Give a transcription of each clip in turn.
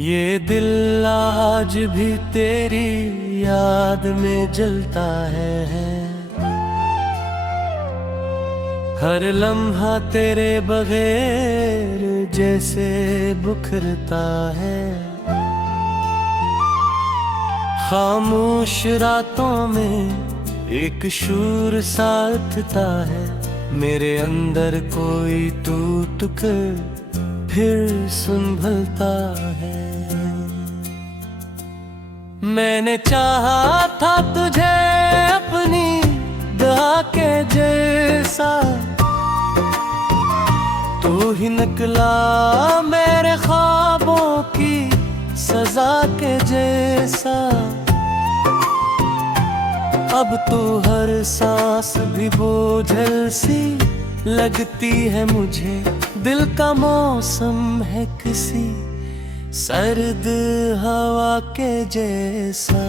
ये दिल आज भी तेरी याद में जलता है। हर लम्हा तेरे बगैर जैसे बुखरता है। खामोश रातों में एक शूर साथता है। मेरे अंदर कोई टूट कर फिर संभलता है। मैंने चाहा था तुझे अपनी दुआ के जैसा, तू ही निकला मेरे ख्वाबों की सजा के जैसा। अब तो हर सांस भी बोझल सी लगती है मुझे। दिल का मौसम है किसी सर्द हवा के जैसा।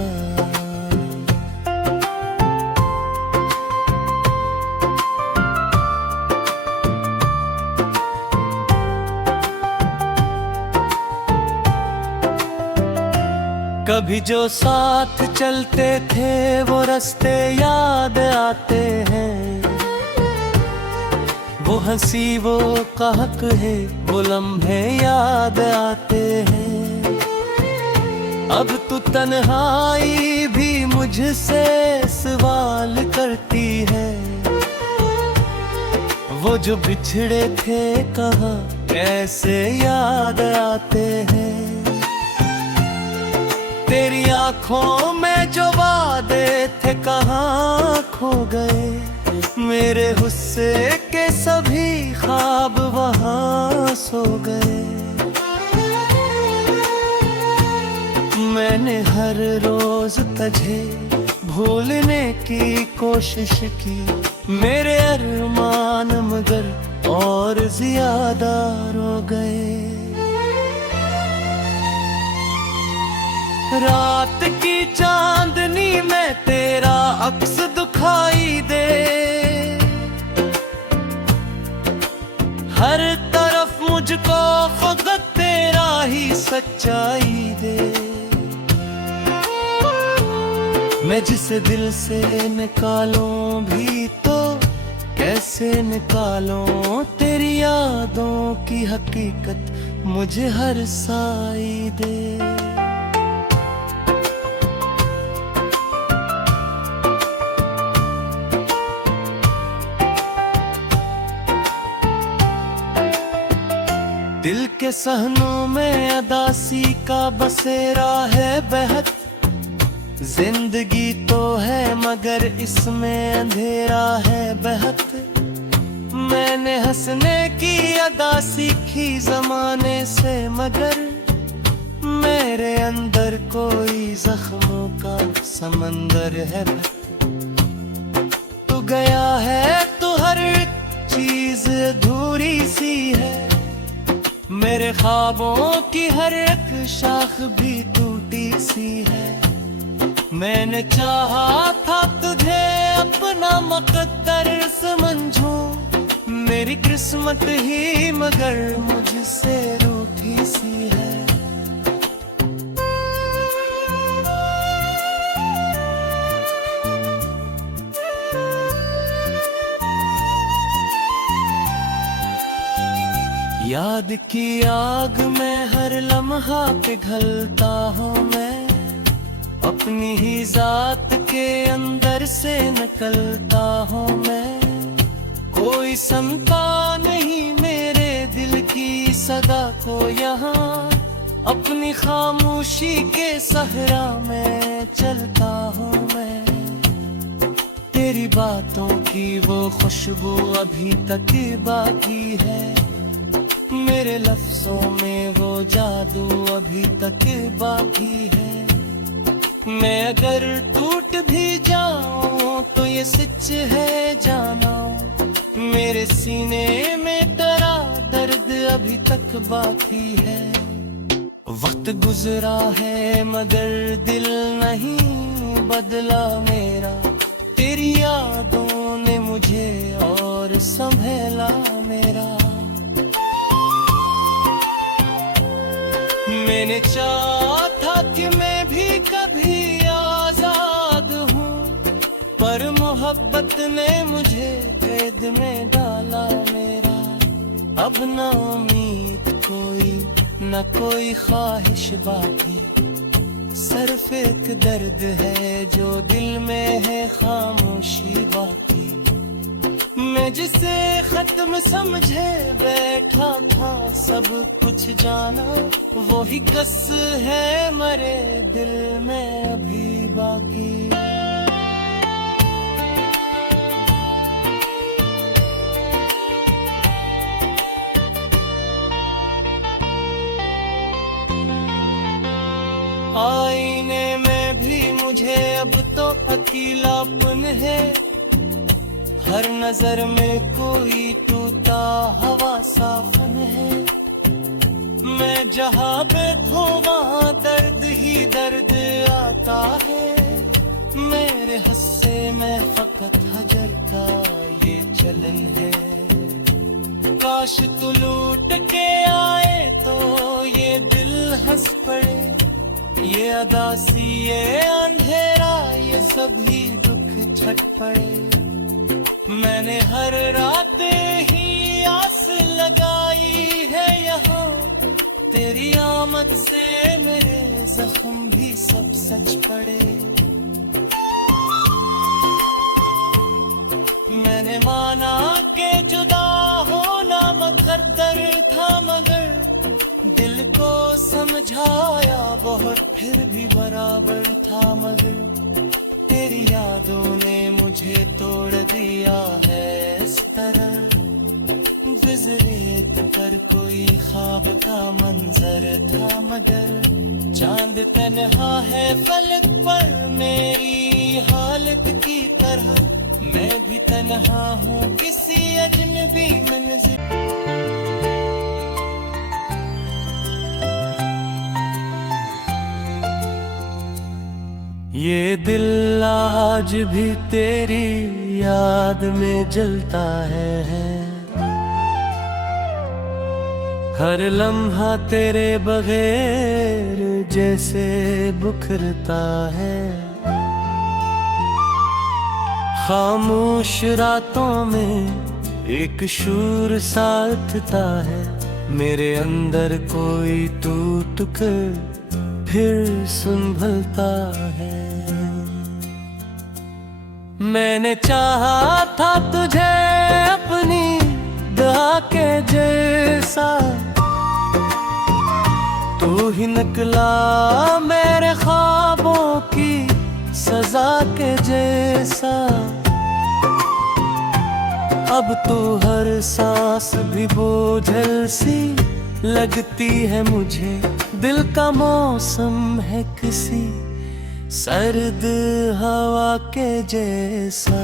कभी जो साथ चलते थे वो रास्ते याद आते हैं। वो हंसी वो कहक है, वो लम्हे याद आते हैं। अब तू तन्हाई भी मुझसे सवाल करती है। वो जो बिछड़े थे कहाँ कैसे याद आते हैं। तेरी आँखों में जो वादे थे कहाँ खो गए। मेरे गुस्से के सभी ख्वाब वहाँ सो गए। मैंने हर रोज तुझे भूलने की कोशिश की। मेरे अरमान मगर और ज्यादा रो गए। रात की चांदनी में तेरा अक्स दिखाई दे। हर तरफ मुझको फकत तेरा ही सच्चाई दे। मैं जिसे दिल से निकालूं भी तो कैसे निकालूं। तेरी यादों की हकीकत मुझे हर साई दे। दिल के सहनों में अदासी का बसेरा है बहत। जिंदगी तो है मगर इसमें अंधेरा है बहत। मैंने हंसने की अदा सीखी जमाने से मगर मेरे अंदर कोई जख्मों का समंदर है बहत। तू गया है तो हर चीज अधूरी सी है। मेरे ख्वाबों की हर एक शाख भी टूटी सी है। मैंने चाहा था तुझे अपना मुकद्दर समझूं। मेरी किस्मत ही मगर मुझसे रूठी सी है। याद की आग में हर लम्हा पिघलता हूँ मैं। अपनी ही जात के अंदर से निकलता हूँ मैं। कोई सुनता नहीं मेरे दिल की सदा को यहाँ। अपनी खामोशी के सहरा में चलता हूँ मैं। तेरी बातों की वो खुशबू अभी तक बाकी है। मेरे लफ्जों में वो जादू अभी तक बाकी है। मैं अगर टूट भी जाऊं तो ये सच है जाना। मेरे सीने में तेरा दर्द अभी तक बाकी है। वक्त गुजरा है मगर दिल नहीं बदला मेरा। तेरी यादों ने मुझे और संभला मेरा। मैंने चाहा था कि मैं भी कभी आजाद हूँ, पर मोहब्बत ने मुझे कैद में डाला मेरा। अब न उम्मीद कोई, न कोई ख्वाहिश बाकी, सिर्फ एक दर्द है जो दिल में है खामोशी बाकी। मैं जिसे खत्म समझे बैठा था, सब कुछ जाना वो ही कस है मरे दिल में अभी बाकी। आईने में भी मुझे अब तो अकेलापन है, हर नजर में कोई टूटा हवा सा फन है। मैं जहाँ बैठूं वहाँ दर्द ही दर्द आता है, मेरे हस्से में फकत हजर का ये चलन है। काश तू लूट के आए तो ये दिल हंस पड़े, ये अदासी ये अंधेरा ये सभी दुख छट पड़े। मैंने हर रात ही आस लगाई है यहाँ, तेरी आमद से मेरे जख्म भी सब सच पड़े। मैंने माना कि जुदा होना मुकद्दर था, मगर दिल को समझाया बहुत फिर भी बराबर था। मगर तेरी यादों ने मुझे तोड़ दिया है इस तरह, गुजरेत पर कोई ख्वाब का मंजर था, मगर चांद तन्हा है फलक पर मेरी हालत की तरह। मैं भी तन्हा हूँ किसी अजनबी मंजिल। ये दिल आज भी तेरी याद में जलता है, हर लम्हा तेरे बगैर जैसे बुखरता है। खामोश रातों में एक शूर सा उठता है, मेरे अंदर कोई टूट कर फिर संभलता है। मैंने चाहा था तुझे अपनी दुआ के जैसा, तू ही निकला मेरे ख्वाबों की सजा के जैसा। अब तो हर सांस भी बोझल सी लगती है मुझे, दिल का मौसम है किसी सर्द हवा के जैसा।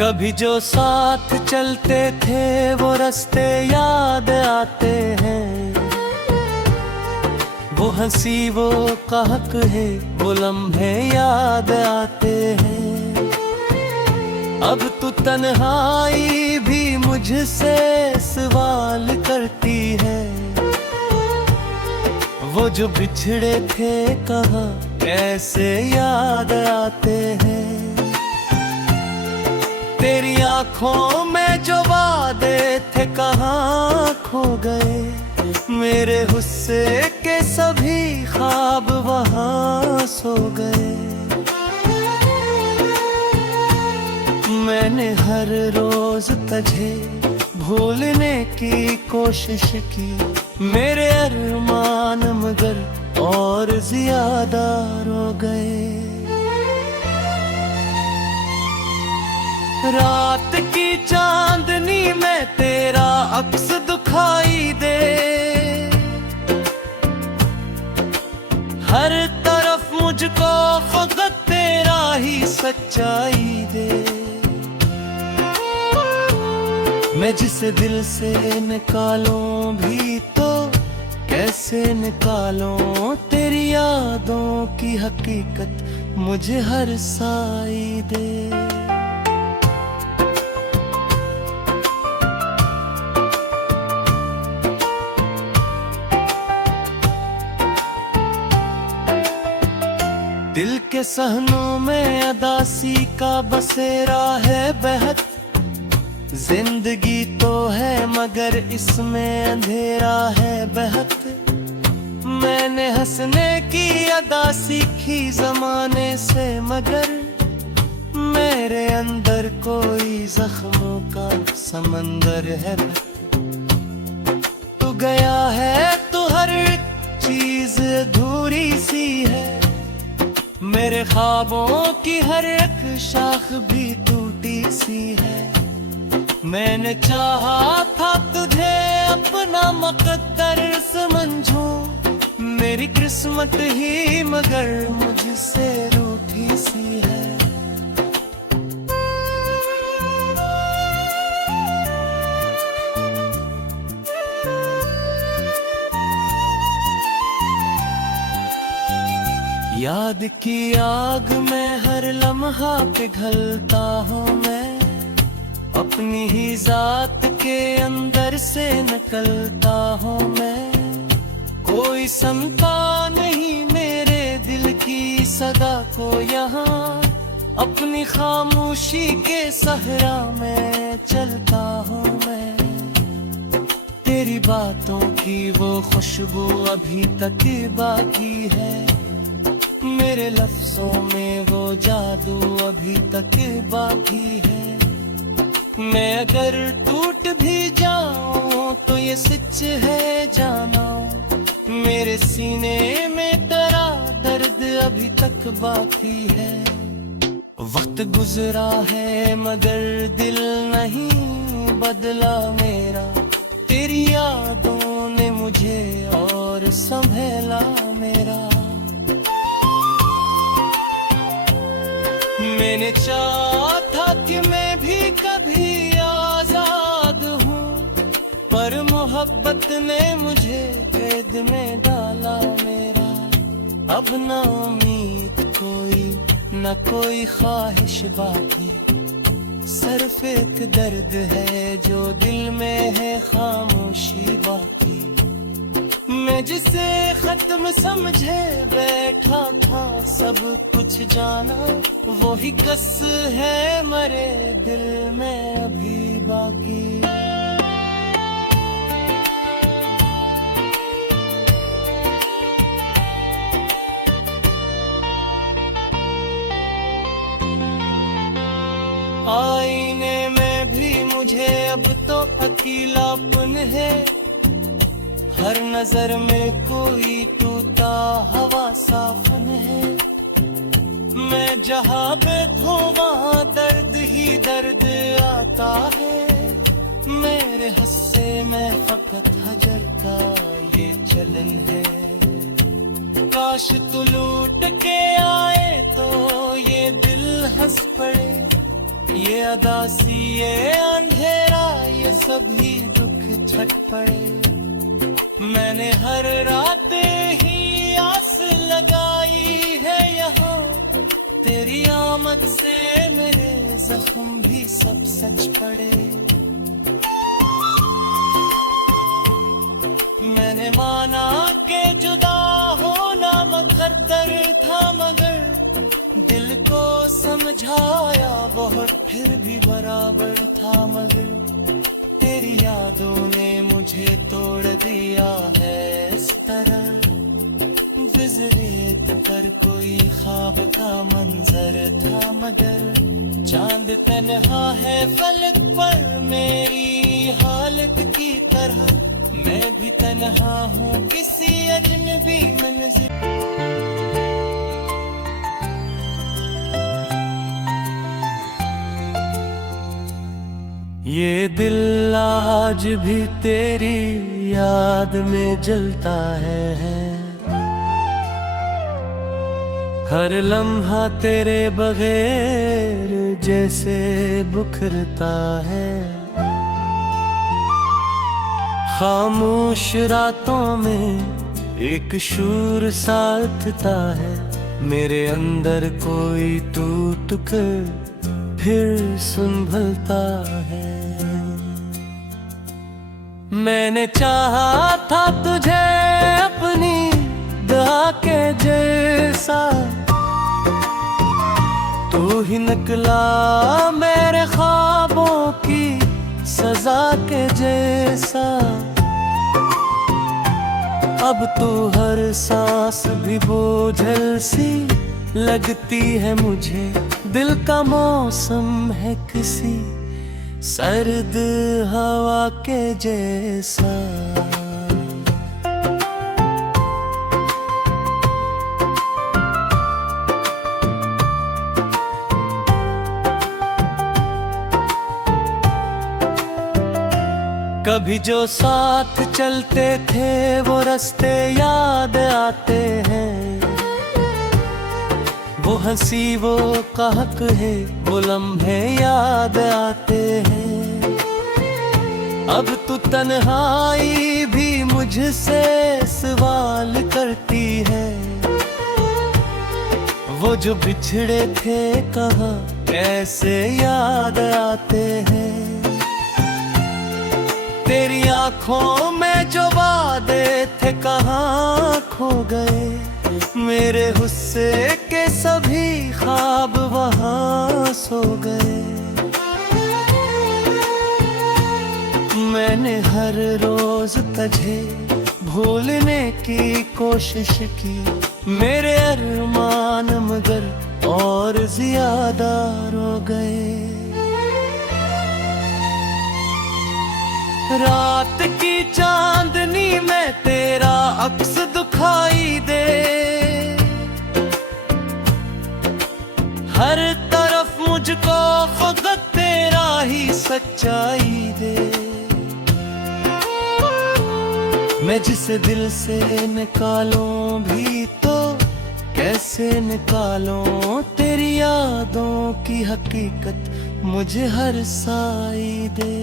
कभी जो साथ चलते थे वो रास्ते याद आते हैं, वो हंसी वो कहक है वो लम्हे याद आते हैं। अब तू तन्हाई भी मुझसे सवाल करती है, वो जो बिछड़े थे कहाँ कैसे याद आते हैं। तेरी आंखों में जो वादे थे कहाँ खो गए, मेरे गुस्से के सभी ख्वाब वहाँ सो गए। मैंने हर रोज तुझे भूलने की कोशिश की, मेरे अरमान मगर और ज्यादा रो गए। रात की चांदनी में तेरा अक्स दिखाई दे, हर तरफ मुझको फकत तेरा ही सच्चाई दे। मैं जिसे दिल से निकालूं भी तो कैसे निकालूं, तेरी यादों की हकीकत मुझे हर साई दे। दिल के सहनों में अदासी का बसेरा है बहत, जिंदगी तो है मगर इसमें अंधेरा है बहत। मैंने हंसने की अदा सीखी जमाने से मगर मेरे अंदर कोई जख्मों का समंदर है। तू गया है तो हर चीज अधूरी सी है, मेरे ख्वाबों की हर एक शाख भी टूटी सी है। मैंने चाहा था तुझे अपना मुकद्दर समझूं, मेरी किस्मत ही मगर मुझसे रूठी सी है। याद की आग में हर लम्हा पिघलता हूँ मैं, अपनी ही जात के अंदर से निकलता हूँ मैं। कोई सुनता नहीं मेरे दिल की सदा को यहाँ, अपनी खामोशी के सहरा में चलता हूँ मैं। तेरी बातों की वो खुशबू अभी तक बाकी है, मेरे लफ्जों में वो जादू अभी तक बाकी है। मैं अगर टूट भी जाऊं तो ये सच है जाना, मेरे सीने में तेरा दर्द अभी तक बाकी है। वक्त गुजरा है मगर दिल नहीं बदला मेरा, तेरी यादों ने मुझे और संभला मेरा। मैंने चाहा था कि मैं भी कभी आजाद हूँ, पर मोहब्बत ने मुझे कैद में डाला मेरा। अब ना उम्मीद कोई न कोई ख्वाहिश बाकी, सिर्फ एक दर्द है जो दिल में है खामोशी बाकी। मैं जिसे खत्म समझे बैठा था सब कुछ जाना, वो ही कस है मरे दिल में अभी बाकी। आईने में भी मुझे अब तो अकेलापन है, हर नजर में कोई टूटा हवा साफन है। मैं जहाँ बैठूं वहाँ दर्द ही दर्द आता है, मेरे हस्से में फकत हजर का ये चलन है। काश तू लूट के आए तो ये दिल हंस पड़े, ये अदासी ये अंधेरा ये सभी दुख छट पड़े। मैंने हर रात ही आस लगाई है यहाँ, तेरी आमद से मेरे जख्म भी सब सच पड़े। मैंने माना के जुदा होना मुकद्दर था मगर दिल को समझाया बहुत फिर भी बराबर था मगर तेरी यादों ने मुझे तोड़ दिया है इस तरह। गुजरेत पर कोई ख्वाब का मंजर था मगर चांद तन्हा है फलक पर मेरी हालत की तरह। मैं भी तन्हा हूँ किसी अजनबी मंजिल। ये दिल आज भी तेरी याद में जलता है, हर लम्हा तेरे बगैर जैसे बुखरता है। खामोश रातों में एक शूर सा उठता है मेरे अंदर, कोई टूट कर फिर संभलता है। मैंने चाहा था तुझे अपनी दुआ के जैसा, तू ही निकला मेरे ख्वाबों की सजा के जैसा। अब तो हर सांस भी बोझल सी लगती है मुझे, दिल का मौसम है किसी सर्द हवा के जैसा। कभी जो साथ चलते थे वो रास्ते याद आते हैं, वो हंसी वो कहक है वो लम्हे याद आते हैं। अब तू तन्हाई भी मुझसे सवाल करती है, वो जो बिछड़े थे कहाँ कैसे याद आते हैं। तेरी आँखों में जो वादे थे कहाँ खो गए, मेरे गुस्से के सभी ख्वाब वहाँ सो गए। मैंने हर रोज तुझे भूलने की कोशिश की, मेरे अरमान मगर और ज्यादा रो गए। रात की चांदनी में तेरा अक्स दिखाई दे, हर तरफ मुझको खुद तेरा ही सच्चाई दे। मैं जिसे दिल से निकालूं भी तो कैसे निकालूं, तेरी यादों की हकीकत मुझे हर साई दे।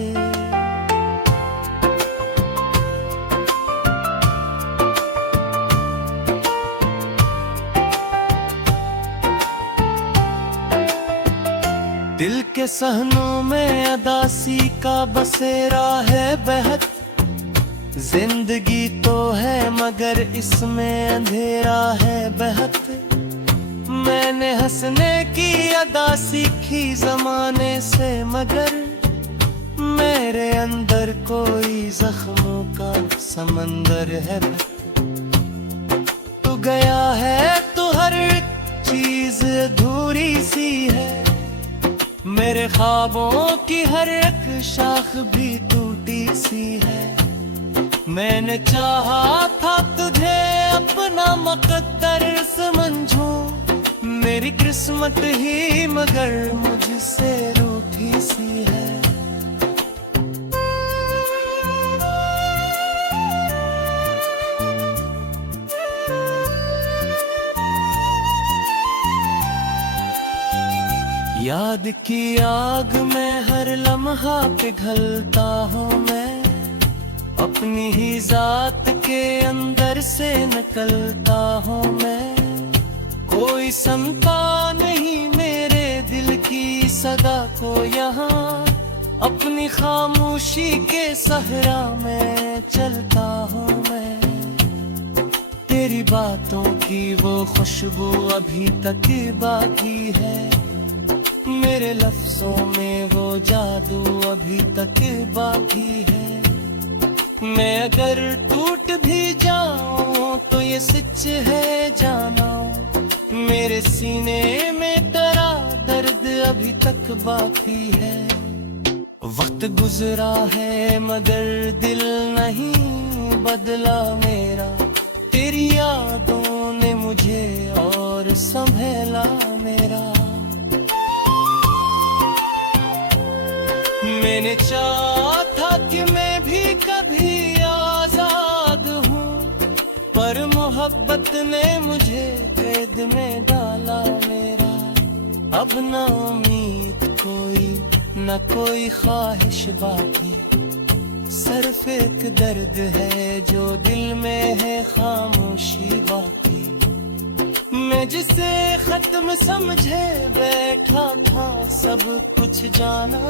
दिल के सहनों में अदासी का बसेरा है बेहद, जिंदगी तो है मगर इसमें अंधेरा है बेहद। मैंने हंसने की अदा सीखी जमाने से, मगर मेरे अंदर कोई जख्मों का समंदर है। तू गया है तो हर चीज अधूरी सी है, मेरे ख्वाबों की हर एक शाख भी टूटी सी है। मैंने चाहा था तुझे अपना मुकद्दर समझूं, मेरी किस्मत ही मगर मुझसे रूठी सी है। याद की आग में हर लम्हा पिघलता हूँ मैं, अपनी ही जात के अंदर से निकलता हूँ मैं। कोई सुनता नहीं मेरे दिल की सदा को यहाँ, अपनी खामोशी के सहरा में चलता हूँ मैं। तेरी बातों की वो खुशबू अभी तक बाकी है, मेरे लफ्जों में वो जादू अभी तक बाकी है। मैं अगर टूट भी जाऊं तो ये सच है जाना, मेरे सीने में तेरा दर्द अभी तक बाकी है। वक्त गुजरा है मगर दिल नहीं बदला मेरा, तेरी यादों ने मुझे और संभला मेरा। मैंने चाहा था कि मैं भी कभी आजाद हूँ, पर मोहब्बत ने मुझे कैद में डाला मेरा। अब न उम्मीद कोई न कोई ख्वाहिश बाकी, सिर्फ सिर्फ एक दर्द है जो दिल में है खामोशी बाकी। मैं जिसे खत्म समझे बैठा था सब कुछ जाना,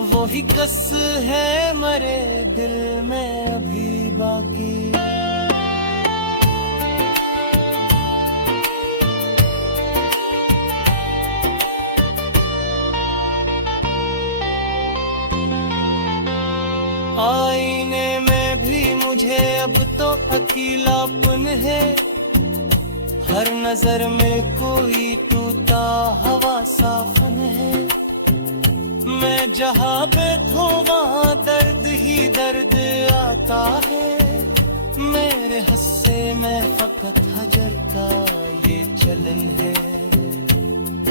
वो ही कस है मरे दिल में अभी बाकी। आईने में भी मुझे अब तो अकेलापन है, हर नजर में कोई टूटा हवा सा फन है। मैं जहाँ बैठूं वहाँ दर्द ही दर्द आता है, मेरे हस्से में फकत हजर का ये चलन है।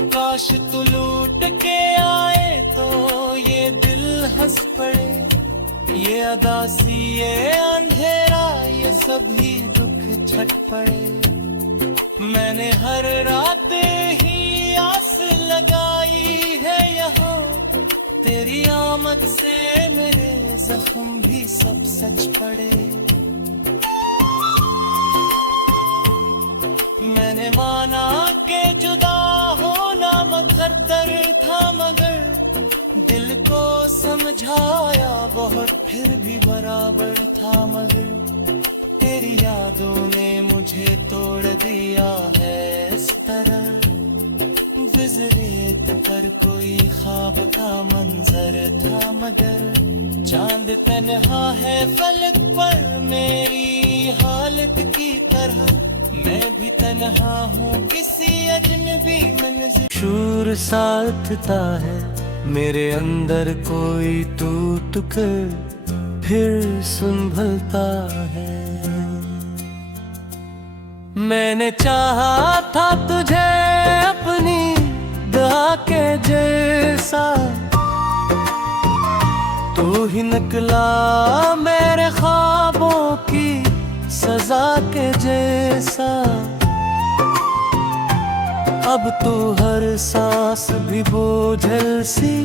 काश तू लूट के आए तो ये दिल हंस पड़े, ये अदासी ये अंधेरा ये सभी दुख छट पड़े। मैंने हर रात ही आस लगाई है यहाँ, तेरी आमद से मेरे जख्म भी सब सच पड़े। मैंने माना के जुदा होना मुकद्दर था, मगर दिल को समझाया बहुत फिर भी बराबर था। मगर तेरी यादों ने मुझे तोड़ दिया है इस तरह, गुजरेत पर कोई ख्वाब का मंजर था, मगर चांद तन्हा है फलक पर मेरी हालत की तरह। मैं भी तन्हा हूँ किसी अजनबी मंजिल। शूर सा उठता है मेरे अंदर कोई टूट कर फिर संभलता है। मैंने चाहा था तुझे अपनी दुआ के जैसा, तू ही निकला मेरे ख्वाबों की सजा के जैसा। अब तो हर सांस भी बोझल सी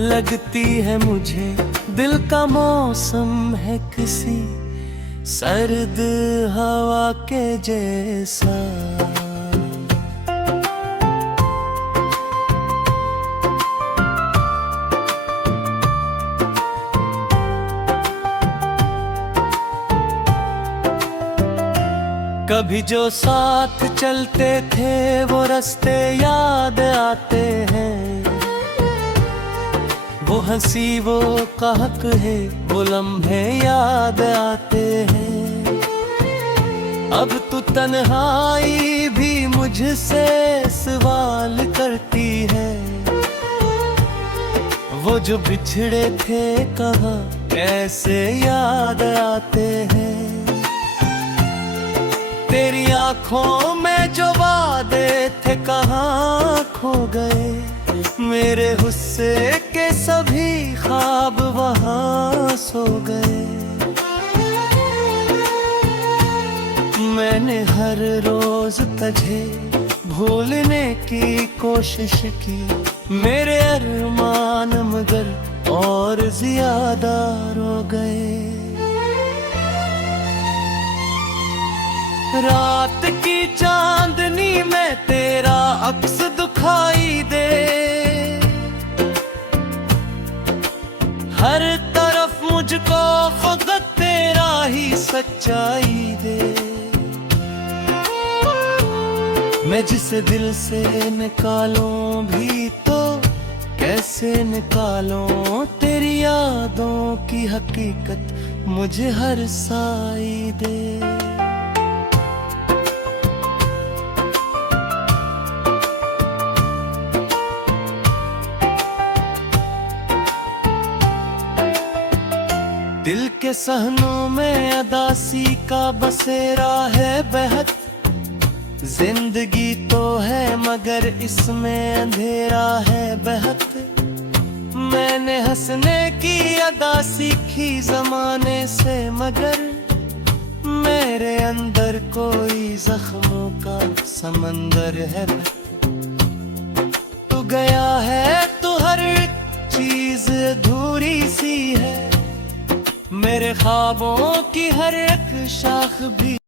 लगती है मुझे, दिल का मौसम है किसी सर्द हवा के जैसा। कभी जो साथ चलते थे वो रास्ते याद आते हैं, वो हंसी वो कहक है वो लम्हे याद आते हैं। अब तो तन्हाई भी मुझसे सवाल करती है, वो जो बिछड़े थे कहाँ कैसे याद आते हैं। तेरी आंखों में जो वादे थे कहाँ खो गए, मेरे गुस्से के सभी ख्वाब वहाँ सो गए। मैंने हर रोज तुझे भूलने की कोशिश की, मेरे अरमान मगर और ज्यादा रो गए। रात की चांदनी में तेरा अक्स दिखाई दे, हर तरफ मुझको खुद तेरा ही सच्चाई दे। मैं जिसे दिल से निकालूं भी तो कैसे निकालूं, तेरी यादों की हकीकत मुझे हर साई दे। दिल के सहनों में अदासी का बसेरा है बेहद, जिंदगी तो है मगर इसमें अंधेरा है बेहद। मैंने हंसने की अदा सीखी जमाने से, मगर मेरे अंदर कोई जख्मों का समंदर है। तू गया है तो हर चीज अधूरी सी है, मेरे ख्वाबों की हर एक शाख भी